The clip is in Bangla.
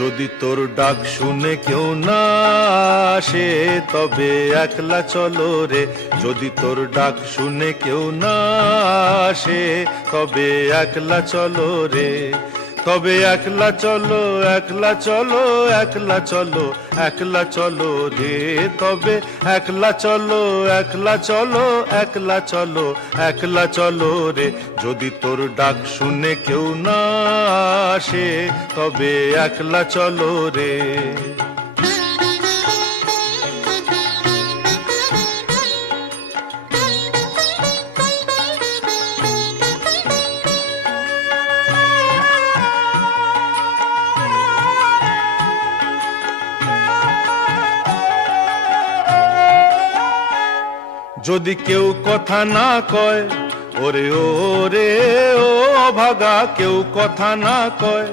যদি তোর ডাক শুনে কেউ না আসে তবে একলা চলো রে। যদি তোর ডাক শুনে কেউ না আসে তবে একলা চলো রে। তবে একলা চলো, একলা চলো, একলা চলো, একলা চলো রে। তবে একলা চলো, একলা চলো, একলা চলো, একলা চলো রে। যদি তোর ডাক শুনে কেউ না আসে তবে একলা চলো রে। যদি কেউ কথা না কয়, ওরে ওরে ও ভাগা, কেউ কথা না কয়,